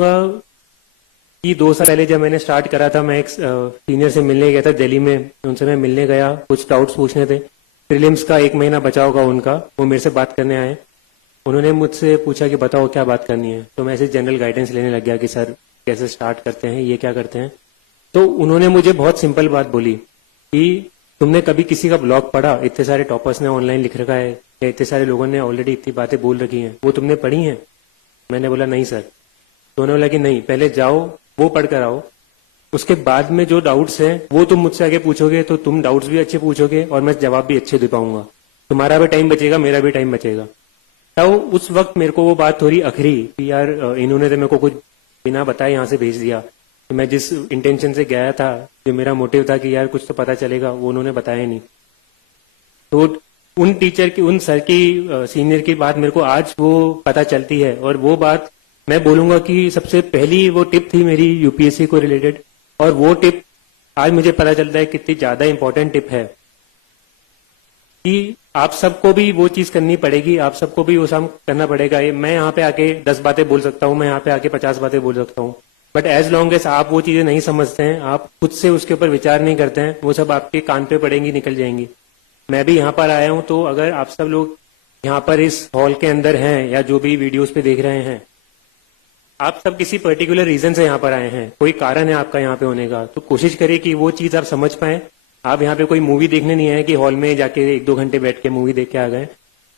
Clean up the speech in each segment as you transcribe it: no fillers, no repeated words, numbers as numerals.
कि 2 साल पहले जब मैंने स्टार्ट करा था, मैं एक सीनियर से मिलने गया था दिल्ली में। उनसे मैं मिलने गया, कुछ डाउट्स पूछने थे। प्रीलिम्स का 1 महीना बचा होगा उनका, वो मेरे से बात करने आए। उन्होंने मुझसे पूछा कि बताओ क्या बात करनी है। तो मैं ऐसे जनरल गाइडेंस लेने लग गया कि सर कैसे स्टार्ट करते हैं, ये क्या करते हैं। तो उन्होंने मुझे बहुत सिंपल बात बोली कि तुमने कभी किसी का ब्लॉग पढ़ा? इतने सारे टॉपर्स ने ऑनलाइन लिख रखा है, या इतने सारे लोगों ने ऑलरेडी इतनी बातें बोल रखी हैं, वो तुमने पढ़ी हैं? मैंने बोला नहीं सर। तो उन्होंने बोला कि नहीं, पहले जाओ वो पढ़ कर आओ, उसके बाद में जो डाउट्स हैं वो तुम मुझसे आगे पूछोगे तो तुम डाउट्स भी अच्छे पूछोगे और मैं जवाब भी अच्छे दे पाऊंगा। तुम्हारा भी टाइम बचेगा, मेरा भी टाइम बचेगा। तो उस वक्त मेरे को वो बात थोड़ी अखरी कि यार इन्होंने तो मेरे को कुछ बिना बताए यहाँ से भेज दिया। तो मैं जिस इंटेंशन से गया था, जो मेरा मोटिव था कि यार कुछ तो पता चलेगा, वो उन्होंने बताया नहीं। तो उन टीचर की, उन सर की, सीनियर की बात मेरे को आज वो पता चलती है। और वो बात मैं बोलूंगा कि सबसे पहली वो टिप थी मेरी यूपीएससी को रिलेटेड। और वो टिप आज मुझे पता चलता है कितनी ज्यादा इंपॉर्टेंट टिप है कि आप सबको भी वो चीज करनी पड़ेगी, आप सबको भी वो काम करना पड़ेगा। मैं यहाँ पे आके 10 बातें बोल सकता हूँ, मैं यहाँ पे आके 50 बातें बोल सकता हूँ, बट एज लॉन्ग एज आप वो चीजें नहीं समझते हैं, आप खुद से उसके ऊपर विचार नहीं करते हैं, वो सब आपके कान पे पड़ेंगी, निकल जाएंगी। मैं भी यहाँ पर आया हूँ, तो अगर आप सब लोग यहाँ पर इस हॉल के अंदर हैं या जो भी वीडियोस पे देख रहे हैं, आप सब किसी पर्टिकुलर रीजन से यहाँ पर आए हैं, कोई कारण है आपका यहाँ पे होने का, तो कोशिश करिए कि वो चीज आप समझ पाए। आप यहाँ पे कोई मूवी देखने नहीं आए कि हॉल में जाके 1-2 घंटे बैठ के मूवी देख के आ गए।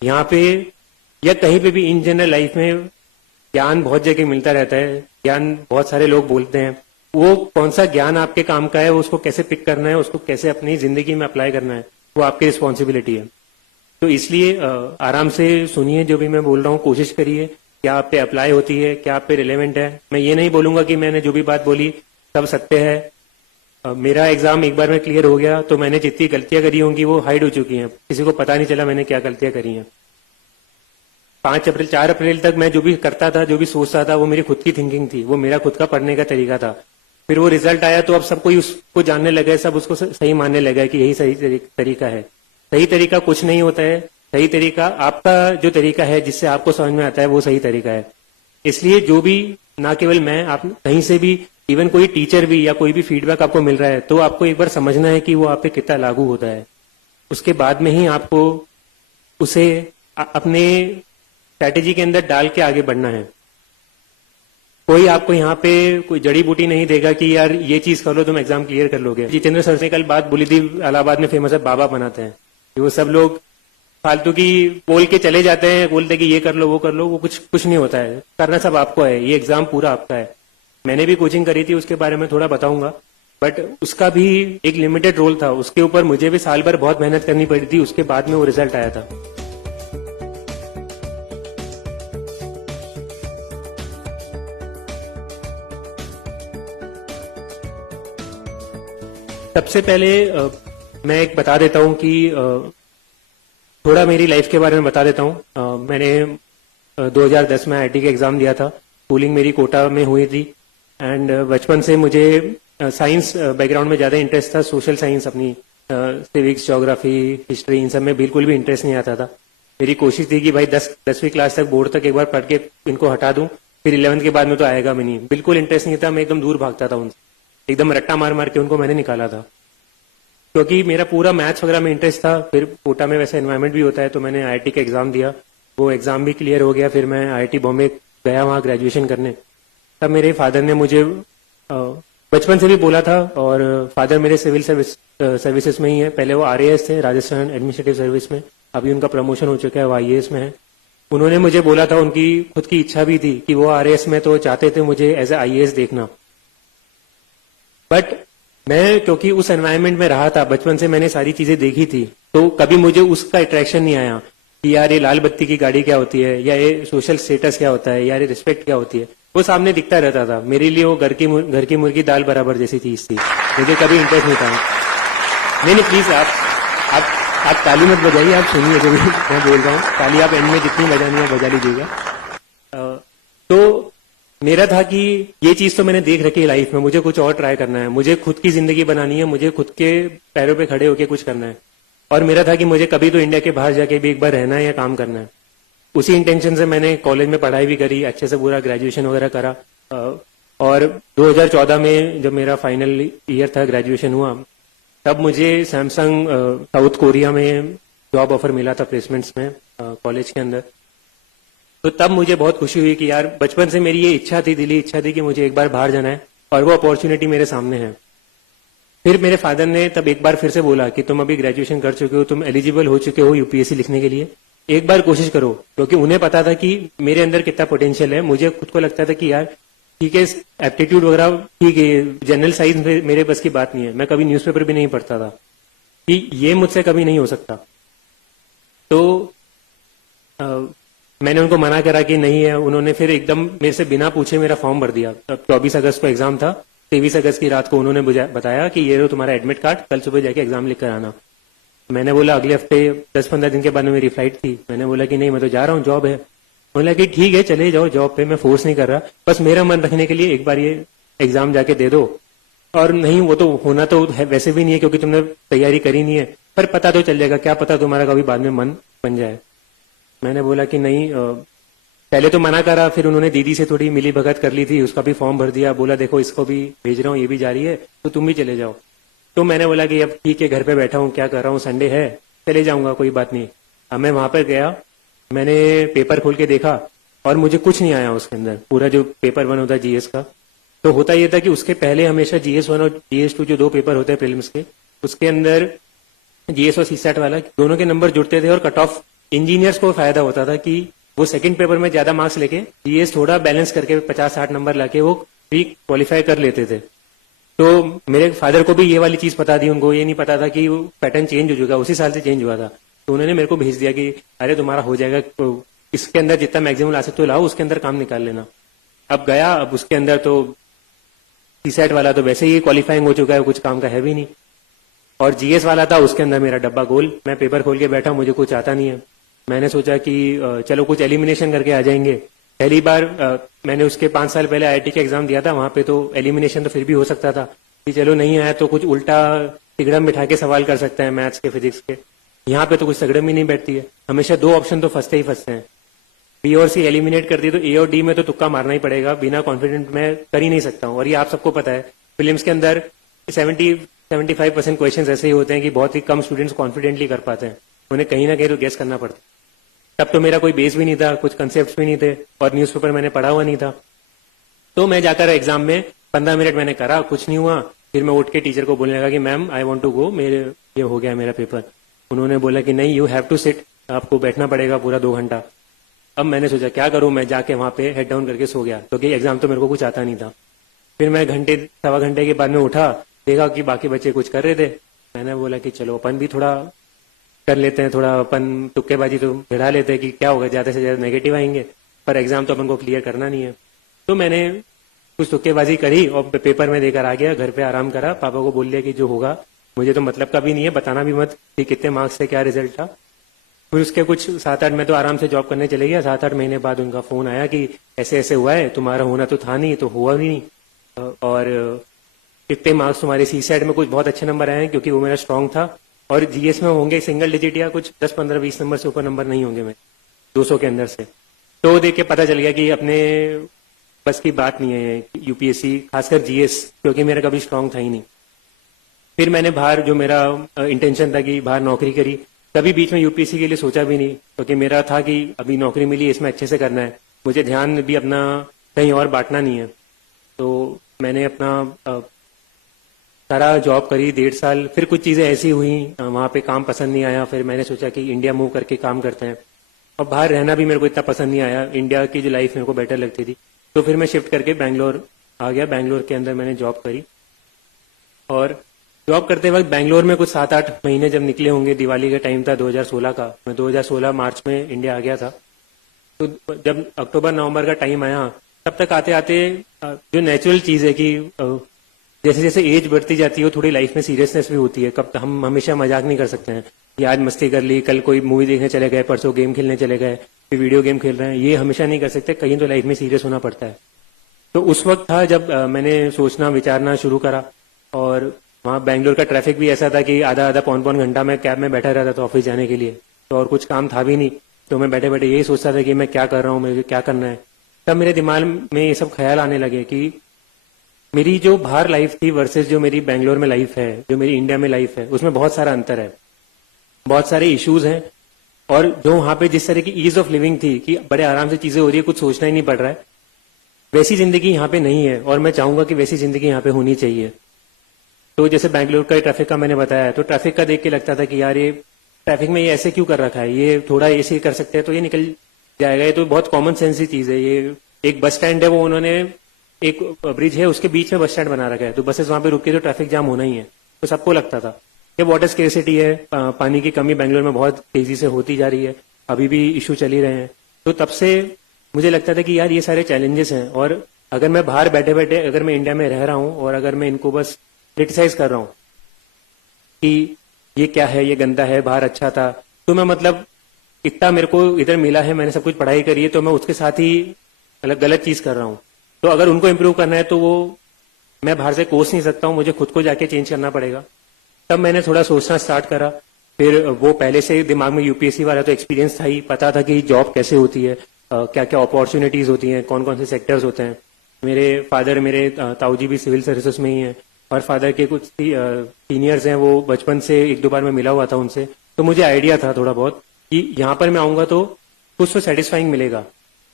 यहाँ पे या कहीं पे भी इन जनरल लाइफ में ज्ञान बहुत जगह मिलता रहता है, ज्ञान बहुत सारे लोग बोलते हैं। वो कौन सा ज्ञान आपके काम का है, उसको कैसे पिक करना है, उसको कैसे अपनी जिंदगी में अप्लाई करना है, वो आपकी रिस्पॉन्सिबिलिटी है। तो इसलिए आराम से सुनिए जो भी मैं बोल रहा हूँ, कोशिश करिए क्या आप पे अप्लाई होती है, क्या आप पे रिलेवेंट है। मैं ये नहीं बोलूंगा कि मैंने जो भी बात बोली सब सत्य है। मेरा एग्जाम एक बार में क्लियर हो गया तो मैंने जितनी गलतियां करी होंगी वो हाइड हो चुकी हैं, किसी को पता नहीं चला मैंने क्या गलतियां करी हैं। 4 अप्रैल तक मैं जो भी करता था, जो भी सोचता था, वो मेरी खुद की थिंकिंग थी, वो मेरा खुद का पढ़ने का तरीका था। फिर वो रिजल्ट आया तो अब सब कोई उसको जानने लगे, सब उसको सही मानने लगा कि यही सही तरीका है। सही तरीका कुछ नहीं होता है, सही तरीका आपका जो तरीका है जिससे आपको समझ में आता है वो सही तरीका है। इसलिए जो भी, ना केवल मैं, आप कहीं से भी, इवन कोई टीचर भी या कोई भी फीडबैक आपको मिल रहा है तो आपको एक बार समझना है कि वो आप पे कितना लागू होता है। उसके बाद में ही आपको उसे अपने स्ट्रैटेजी के अंदर डाल के आगे बढ़ना है। कोई आपको यहाँ पे कोई जड़ी बूटी नहीं देगा कि यार ये चीज कर लो तुम एग्जाम क्लियर कर लोगे। जितेंद्र सर ने कल बात बोली थी, इलाहाबाद में फेमस है, बाबा बनाते हैं। वो सब लोग फालतू की बोल के चले जाते हैं, बोलते कि ये कर लो वो कर लो, वो कुछ नहीं होता है। करना सब आपको है, ये एग्जाम पूरा आपका है। मैंने भी कोचिंग करी थी, उसके बारे में थोड़ा बताऊंगा, बट उसका भी एक लिमिटेड रोल था। उसके ऊपर मुझे भी साल भर बहुत मेहनत करनी पड़ी थी, उसके बाद में वो रिजल्ट आया था। सबसे पहले मैं एक बता देता हूं कि थोड़ा मेरी लाइफ के बारे में बता देता हूं। मैंने 2010 में आईआईटी का एग्जाम दिया था। स्कूलिंग मेरी कोटा में हुई थी एंड बचपन से मुझे साइंस बैकग्राउंड में ज्यादा इंटरेस्ट था। सोशल साइंस, अपनी सिविक्स, ज्योग्राफी, हिस्ट्री, इन सब में बिल्कुल भी इंटरेस्ट नहीं आता था। मेरी कोशिश थी कि भाई 10वीं क्लास तक, बोर्ड तक एक बार पढ़ के इनको हटा दूं, फिर 11th के बाद में तो आएगा भी नहीं। बिल्कुल इंटरेस्ट नहीं था, मैं एकदम दूर भागता था उनसे, एकदम रट्टा मार मार के उनको मैंने निकाला था, क्योंकि मेरा पूरा मैथ्स वगैरह में इंटरेस्ट था। फिर कोटा में वैसा एनवायरनमेंट भी होता है, तो मैंने आईआईटी का एग्जाम दिया, वो एग्जाम भी क्लियर हो गया। फिर मैं आईआईटी बॉम्बे गया वहां ग्रेजुएशन करने। तब मेरे फादर ने मुझे बचपन से भी बोला था, और फादर मेरे सिविल सर्विसेज में ही है। पहले वो आरएएस थे, राजस्थान एडमिनिस्ट्रेटिव सर्विस में, अभी उनका प्रमोशन हो चुका है, वो आईएएस में है। उन्होंने मुझे बोला था, उनकी खुद की इच्छा भी थी कि वो आरएएस में, तो चाहते थे मुझे एज ए आईएएस देखना। बट मैं क्योंकि उस एनवायरनमेंट में रहा था, बचपन से मैंने सारी चीजें देखी थी, तो कभी मुझे उसका अट्रैक्शन नहीं आया कि यार ये लाल बत्ती की गाड़ी क्या होती है, या ये सोशल स्टेटस क्या होता है, यार ये रिस्पेक्ट क्या होती है। वो सामने दिखता रहता था। मेरे लिए वो घर की मुर्गी दाल बराबर जैसी चीज थी, मुझे कभी इंटरेस्ट नहीं था। नहीं प्लीज आप ताली मत बजाइए, आप सुनिए जो भी मैं बोल रहा हूँ। ताली आप एंड में जितनी बजानी है बजा लीजिएगा। तो मेरा था कि ये चीज तो मैंने देख रखी है लाइफ में, मुझे कुछ और ट्राई करना है, मुझे खुद की जिंदगी बनानी है, मुझे खुद के पैरों पे खड़े होकर कुछ करना है। और मेरा था कि मुझे कभी तो इंडिया के बाहर जाके भी एक बार रहना है या काम करना है। उसी इंटेंशन से मैंने कॉलेज में पढ़ाई भी करी, अच्छे से पूरा ग्रेजुएशन वगैरह करा। और 2014 में जब मेरा फाइनल ईयर था, ग्रेजुएशन हुआ, तब मुझे सैमसंग साउथ कोरिया में जॉब ऑफर मिला था प्लेसमेंट्स में कॉलेज के अंदर। तो तब मुझे बहुत खुशी हुई कि यार बचपन से मेरी ये इच्छा थी, दिली इच्छा थी कि मुझे एक बार बाहर जाना है और वो अपॉर्चुनिटी मेरे सामने है। फिर मेरे फादर ने तब एक बार फिर से बोला कि तुम अभी ग्रेजुएशन कर चुके हो, तुम एलिजिबल हो चुके हो यूपीएससी लिखने के लिए, एक बार कोशिश करो। क्योंकि उन्हें पता था कि मेरे अंदर कितना पोटेंशियल है। मुझे खुद को लगता था कि यार ठीक है, एप्टीट्यूड वगैरह ठीक है, जनरल साइंस मेरे बस की बात नहीं है। मैं कभी न्यूज़पेपर भी नहीं पढ़ता था कि ये मुझसे कभी नहीं हो सकता। तो मैंने उनको मना करा कि नहीं है। उन्होंने फिर एकदम मेरे से बिना पूछे मेरा फॉर्म भर दिया। तब 24 अगस्त को एग्जाम था, 23 अगस्त की रात को उन्होंने बताया कि ये लो तुम्हारा एडमिट कार्ड, कल सुबह जाके एग्जाम लिख कर आना। मैंने बोला अगले हफ्ते 10-15 दिन के बाद में मेरी फ्लाइट थी। मैंने बोला कि नहीं, मैं तो जा रहा हूँ, जॉब है। बोला कि ठीक है चले जाओ जॉब पे, मैं फोर्स नहीं कर रहा, बस मेरा मन रखने के लिए एक बार ये एग्जाम जाके दे दो। और नहीं, वो तो होना तो है, वैसे भी नहीं है क्योंकि तुमने तैयारी करी नहीं है, पर पता तो चल जाएगा, क्या पता तुम्हारा कभी बाद में मन बन जाए। मैंने बोला कि नहीं, पहले तो मना करा। फिर उन्होंने दीदी से थोड़ी मिली भगत कर ली थी, उसका भी फॉर्म भर दिया। बोला देखो इसको भी भेज रहा हूँ, ये भी जा रही है, तो तुम भी चले जाओ। तो मैंने बोला कि अब ठीक है, घर पे बैठा हूँ, क्या कर रहा हूँ, संडे है, चले जाऊंगा, कोई बात नहीं। अब मैं वहां पर गया, मैंने पेपर खोल के देखा और मुझे कुछ नहीं आया उसके अंदर। पूरा जो पेपर 1 होता है जीएस का, तो होता यह था कि उसके पहले हमेशा GS1 और GS2 जो 2 पेपर होते हैं प्रीलिम्स के, उसके अंदर GS और CSAT वाला दोनों के नंबर जुड़ते थे और कट ऑफ इंजीनियर्स को फायदा होता था कि वो सेकंड पेपर में ज्यादा मार्क्स लेके GS थोड़ा बैलेंस करके 50-60 नंबर लाके वो भी क्वालिफाई कर लेते थे। तो मेरे फादर को भी ये वाली चीज पता थी, उनको ये नहीं पता था कि वो पैटर्न चेंज हो चुका, उसी साल से चेंज हुआ था। तो उन्होंने मेरे को भेज दिया कि अरे तुम्हारा हो जाएगा, तो इसके अंदर जितना मैक्सिमम ला सकते हो लाओ, उसके अंदर काम निकाल लेना। अब गया, अब उसके अंदर तो CSAT वाला तो वैसे ही क्वालिफाइंग हो चुका है, कुछ काम का है भी नहीं। और GS वाला था, उसके अंदर मेरा डब्बा गोल। मैं पेपर खोल के बैठा, मुझे कुछ आता नहीं है। मैंने सोचा कि चलो कुछ एलिमिनेशन करके आ जाएंगे। पहली बार मैंने उसके 5 साल पहले IIT का एग्जाम दिया था, वहां पे तो एलिमिनेशन तो फिर भी हो सकता था कि चलो नहीं आया तो कुछ उल्टा तिगड़म बिठा के सवाल कर सकते हैं मैथ्स के, फिजिक्स के। यहाँ पे तो कुछ तिगड़म ही नहीं बैठती है, हमेशा 2 ऑप्शन तो फंसते ही फंसते हैं। B और C एलिमिनेट कर दिए तो A और D में तो तुक्का मारना ही पड़ेगा, बिना कॉन्फिडेंट मैं कर ही नहीं सकता हूँ। और ये आप सबको पता है, फिल्म्स के अंदर 70-75% क्वेश्चन ऐसे ही होते हैं कि बहुत ही कम स्टूडेंट्स कॉन्फिडेंटली कर पाते हैं, उन्हें कहीं ना कहीं तो गेस करना पड़ता है। तब तो मेरा कोई बेस भी नहीं था, कुछ कंसेप्ट भी नहीं थे और न्यूज़पेपर मैंने पढ़ा हुआ नहीं था। तो मैं जाकर एग्जाम में 15 मिनट मैंने करा, कुछ नहीं हुआ। फिर मैं उठ के टीचर को बोलने लगा कि ma'am I want to go, मेरे ये हो गया मेरा पेपर। उन्होंने बोला कि नहीं, यू हैव टू सिट, आपको बैठना पड़ेगा पूरा 2 घंटा। अब मैंने सोचा क्या करूं, मैं जाके वहां पे हेड डाउन करके सो गया क्योंकि एग्जाम तो मेरे को कुछ आता नहीं था। फिर मैं घंटे 1.25 घंटे के बाद में उठा, देखा कि बाकी बच्चे कुछ कर रहे थे। मैंने बोला कि चलो अपन भी थोड़ा कर लेते हैं, थोड़ा अपन तुक्केबाजी तो भिड़ा लेते हैं कि क्या होगा, ज्यादा से ज्यादा नेगेटिव आएंगे, पर एग्जाम तो अपन को क्लियर करना नहीं है। तो मैंने कुछ तुक्केबाजी करी और पेपर में देकर आ गया, घर पे आराम करा। पापा को बोल दिया कि जो होगा मुझे तो मतलब का भी नहीं है, बताना भी मत कि कितने मार्क्स से क्या रिजल्ट था। फिर उसके कुछ 7-8 में तो आराम से जॉब करने चले गया। 7-8 महीने बाद उनका फोन आया कि ऐसे ऐसे हुआ है, तुम्हारा होना तो था नहीं, तो हुआ भी नहीं, और कितने मार्क्स तुम्हारे CSAT में कुछ बहुत अच्छे नंबर आए हैं क्योंकि वो मेरा स्ट्रांग था, और GS में होंगे सिंगल डिजिट या कुछ 10-15-20 नंबर से ऊपर नंबर नहीं होंगे मैं 200 के अंदर से। तो देख के पता चल गया कि अपने बस की बात नहीं है UPSC, खासकर GS, क्योंकि मेरा कभी स्ट्रांग था ही नहीं। फिर मैंने बाहर, जो मेरा इंटेंशन था कि बाहर नौकरी करी, कभी बीच में UPSC के लिए सोचा भी नहीं क्योंकि मेरा था कि अभी नौकरी मिली, इसमें अच्छे से करना है, मुझे ध्यान भी अपना कहीं और बांटना नहीं है। तो मैंने अपना सारा जॉब करी 1.5 साल। फिर कुछ चीजें ऐसी हुई, वहां पे काम पसंद नहीं आया। फिर मैंने सोचा कि इंडिया मूव करके काम करते हैं, और बाहर रहना भी मेरे को इतना पसंद नहीं आया, इंडिया की जो लाइफ मेरे को बेटर लगती थी। तो फिर मैं शिफ्ट करके बैंगलोर आ गया। बैंगलोर के अंदर मैंने जॉब करी, और जॉब करते वक्त बैंगलोर में कुछ 7-8 महीने जब निकले होंगे, दिवाली का टाइम था 2016 का, मैं 2016 मार्च में इंडिया आ गया था। तो जब अक्टूबर-नवंबर का टाइम आया, तब तक आते आते जो नेचुरल चीज है कि जैसे जैसे एज बढ़ती जाती है, थोड़ी लाइफ में सीरियसनेस भी होती है। कब हम हमेशा मजाक नहीं कर सकते हैं कि आज मस्ती कर ली, कल कोई मूवी देखने चले गए, परसों गेम खेलने चले गए, फिर वीडियो गेम खेल रहे हैं, ये हमेशा नहीं कर सकते, कहीं तो लाइफ में सीरियस होना पड़ता है। तो उस वक्त था जब मैंने सोचना विचारना शुरू करा, और वहाँ बैंगलोर का ट्रैफिक भी ऐसा था कि आधा पौन घंटा मैं कैब में बैठा रहता था ऑफिस जाने के लिए, तो और कुछ काम था भी नहीं। तो मैं बैठे बैठे यही सोचता था कि मैं क्या कर रहा हूँ, मुझे क्या करना है। तब मेरे दिमाग में ये सब ख्याल आने लगे कि मेरी जो बाहर लाइफ थी वर्सेस जो मेरी बेंगलोर में लाइफ है, जो मेरी इंडिया में लाइफ है, उसमें बहुत सारा अंतर है, बहुत सारे इश्यूज हैं। और जो वहां पे जिस तरह की ईज ऑफ लिविंग थी कि बड़े आराम से चीजें हो रही है, कुछ सोचना ही नहीं पड़ रहा है, वैसी जिंदगी यहाँ पे नहीं है। और मैं चाहूंगा कि वैसी जिंदगी यहाँ पे होनी चाहिए। तो जैसे बैंगलोर का ट्रैफिक का मैंने बताया, तो ट्रैफिक का देख के लगता था कि यार ये ट्रैफिक में ये ऐसे क्यों कर रखा है, ये थोड़ा ऐसे कर सकते हैं तो ये निकल जाएगा। ये तो बहुत कॉमन सेंस की चीज है। ये एक बस स्टैंड है, वो उन्होंने एक ब्रिज है उसके बीच में बस स्टैंड बना रखा है, तो बसेस वहां पे रुक के तो ट्रैफिक जाम होना ही है। तो सबको लगता था कि वाटर स्केर्सिटी है, पानी की कमी बैंगलोर में बहुत तेजी से होती जा रही है, अभी भी इशू चल ही रहे हैं। तो तब से मुझे लगता था कि यार ये सारे चैलेंजेस हैं, और अगर मैं बाहर बैठे बैठे अगर मैं इंडिया में रह रहा हूं और अगर मैं इनको बस क्रिटिसाइज कर रहा हूं कि ये क्या है, ये गंदा है, बाहर अच्छा था, तो मैं मतलब इतना मेरे को इधर मिला है, मैंने सब कुछ पढ़ाई करी है, तो मैं उसके साथ ही गलत चीज कर रहा हूं। तो अगर उनको इम्प्रूव करना है तो वो मैं बाहर से कोस नहीं सकता हूं, मुझे खुद को जाके चेंज करना पड़ेगा। तब मैंने थोड़ा सोचना स्टार्ट करा। फिर वो पहले से दिमाग में यूपीएससी वाला तो एक्सपीरियंस था ही, पता था कि जॉब कैसे होती है, क्या क्या अपॉर्चुनिटीज होती हैं, कौन कौन से सेक्टर्स होते हैं। मेरे फादर, मेरे ताऊ जी भी सिविल सर्विसेज में ही हैं, और फादर के कुछ सीनियर्स हैं, वो बचपन से एक दो बार मैं मिला हुआ था उनसे, तो मुझे आइडिया था थोड़ा बहुत कि यहाँ पर मैं आऊंगा तो कुछ तो सेटिस्फाइंग मिलेगा।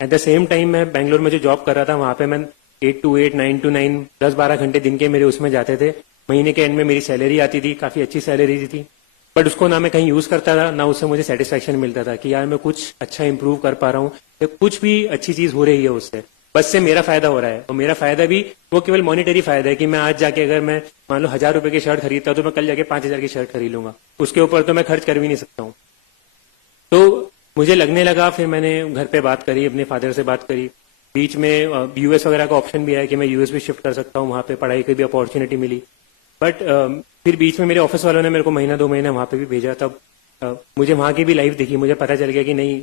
एट द सेम टाइम मैं बैंगलोर में जो जॉब कर रहा था वहां पे मैं 8 to 8, 9 to 9, 10-12 घंटे दिन के मेरे उसमें जाते थे। महीने के एंड में मेरी सैलरी आती थी, काफी अच्छी सैलरी थी, बट उसको ना मैं कहीं यूज करता था, ना उससे मुझे सेटिस्फेक्शन मिलता था कि यार मैं कुछ अच्छा इंप्रूव कर पा रहा हूँ या कुछ भी अच्छी चीज हो रही है उससे, बस से मेरा फायदा हो रहा है। और मेरा फायदा भी वो केवल मॉनिटरी फायदा है कि मैं आज जाके अगर मैं मान लो 1000 रुपए की शर्ट खरीदता हूं तो मैं कल जाके 5000 की शर्ट खरीद लूंगा, उसके ऊपर तो मैं खर्च कर भी नहीं सकता हूँ। तो मुझे लगने लगा, फिर मैंने घर पे बात करी, अपने फादर से बात करी, बीच में यूएस वगैरह का ऑप्शन भी आया कि मैं यूएस भी शिफ्ट कर सकता हूँ, वहां पे पढ़ाई की भी अपॉर्चुनिटी मिली। बट फिर बीच में मेरे ऑफिस वालों ने मेरे को महीना 2 महीने वहां पे भी भेजा। तब मुझे वहां की भी लाइफ दिखी, मुझे पता चल गया कि नहीं,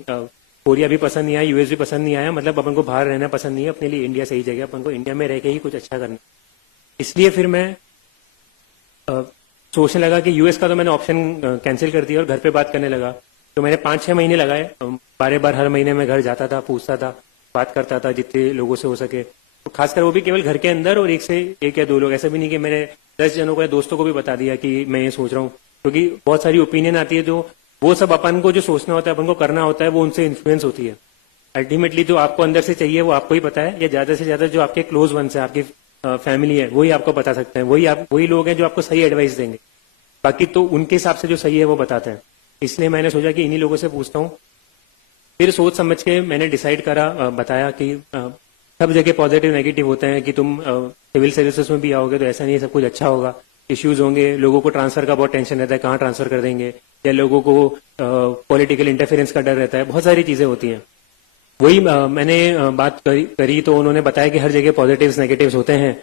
कोरिया भी पसंद नहीं आया, यूएस भी पसंद नहीं आया, मतलब अपन को बाहर रहना पसंद नहीं है, अपने लिए इंडिया सही जगह, अपन को इंडिया में रह के ही कुछ अच्छा करना। इसलिए फिर मैं सोचने लगा कि यूएस का तो मैंने ऑप्शन कैंसिल कर दिया और घर पे बात करने लगा। तो मैंने 5-6 महीने लगाए, बार बार हर महीने मैं घर जाता था, पूछता था, बात करता था जितने लोगों से हो सके, तो खासकर वो भी केवल घर के अंदर, और एक या दो लोग, ऐसा भी नहीं कि मैंने 10 जनों को या दोस्तों को भी बता दिया कि मैं ये सोच रहा हूँ, क्योंकि बहुत सारी ओपिनियन आती है, जो वो सब अपन को जो सोचना होता है, अपन को करना होता है, वो उनसे इन्फ्लुएंस होती है। अल्टीमेटली जो आपको अंदर से चाहिए वो आपको ही पता है, या ज्यादा से ज्यादा जो आपके क्लोज वंस है, आपकी फैमिली है, वही आपको बता सकते हैं, वही लोग हैं जो आपको सही एडवाइस देंगे। बाकी तो उनके हिसाब से जो सही है वो बताते हैं। इसलिए मैंने सोचा कि इन्हीं लोगों से पूछता हूँ। फिर सोच समझ के मैंने डिसाइड करा, बताया कि सब जगह पॉजिटिव नेगेटिव होते हैं, कि तुम सिविल सर्विसेज में भी आओगे तो ऐसा नहीं है सब कुछ अच्छा होगा, इश्यूज होंगे, लोगों को ट्रांसफर का बहुत टेंशन रहता है, कहाँ ट्रांसफर कर देंगे, या लोगों को पॉलिटिकल इंटरफेरेंस का डर रहता है, बहुत सारी चीजें होती हैं। वही मैंने बात करी तो उन्होंने बताया कि हर जगह पॉजिटिव्स नेगेटिव्स होते हैं।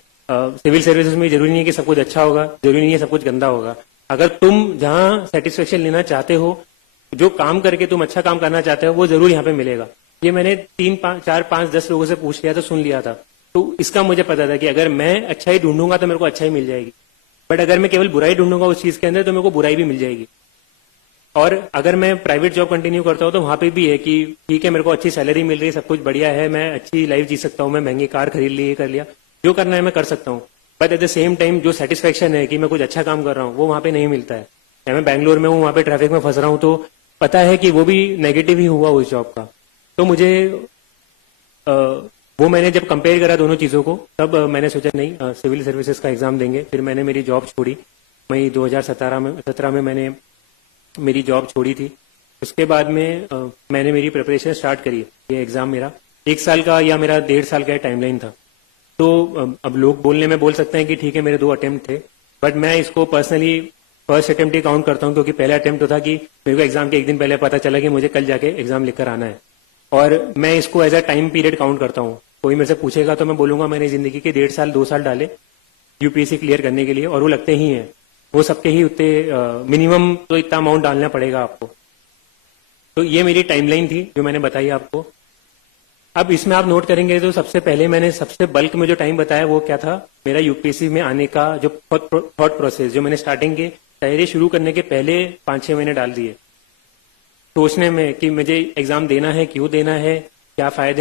सिविल सर्विसेज में जरूरी नहीं है कि सब कुछ अच्छा होगा, जरूरी नहीं है सब कुछ गंदा होगा। अगर तुम जहां सेटिस्फेक्शन लेना चाहते हो, जो काम करके तुम अच्छा काम करना चाहते हो, वो जरूर यहाँ पे मिलेगा। ये मैंने 3, 4, 5, 10 लोगों से पूछ लिया था, सुन लिया था, तो इसका मुझे पता था कि अगर मैं अच्छा ही ढूंढूंगा तो मेरे को अच्छा ही मिल जाएगी, बट अगर मैं केवल बुराई ढूंढूंगा उस चीज के अंदर तो मेरे को बुराई भी मिल जाएगी। और अगर मैं प्राइवेट जॉब कंटिन्यू करता हूँ तो वहां पे भी है कि ठीक है, मेरे को अच्छी सैलरी मिल रही है, सब कुछ बढ़िया है, मैं अच्छी लाइफ जी सकता हूँ, मैं महंगी कार खरीद ली, ये कर लिया, जो करना है मैं कर सकता हूँ, but at the same time जो सेटिस्फेक्शन है कि मैं कुछ अच्छा काम कर रहा हूँ, वो वहां पे नहीं मिलता है। या मैं बैंगलोर में हूँ, वहां पे ट्रैफिक में फंस रहा हूँ, तो पता है कि वो भी नेगेटिव ही हुआ उस जॉब का। तो मुझे वो मैंने जब कंपेयर करा दोनों चीजों को, तब मैंने सोचा नहीं, सिविल सर्विसेज का एग्जाम देंगे। फिर मैंने मेरी जॉब छोड़ी, मई 2017 में मैंने मेरी जॉब छोड़ी थी। उसके बाद में मैंने मेरी प्रिपरेशन स्टार्ट करी। ये एग्जाम मेरा 1 साल का या मेरा 1.5 साल का टाइमलाइन था। तो अब लोग बोलने में बोल सकते हैं कि ठीक है मेरे 2 अटेम्प्ट थे, बट मैं इसको पर्सनली फर्स्ट अटेम्प्ट ही काउंट करता हूँ, क्योंकि पहला अटेम्प्ट तो था कि मेरे को एग्जाम के एक दिन पहले पता चला कि मुझे कल जाके एग्जाम लिखकर आना है, और मैं इसको as a time period count करता हूँ। कोई मेरे से पूछेगा तो मैं बोलूंगा मैंने जिंदगी के 1.5 साल 2 साल डाले यूपीएससी क्लियर करने के लिए, और वो लगते ही हैं, वो सबके ही उतने मिनिमम तो इतना अमाउंट डालना पड़ेगा आपको। तो ये मेरी टाइमलाइन थी जो मैंने बताई आपको। अब इसमें आप नोट करेंगे तो सबसे पहले मैंने सबसे बल्क में जो टाइम बताया वो क्या था, मेरा यूपीएससी में आने का जो थॉट प्रोसेस, जो मैंने स्टार्टिंग के तैयारी शुरू करने के पहले 5-6 महीने डाल दिए सोचने में कि मुझे एग्जाम देना है, क्यों देना है, क्या फायदे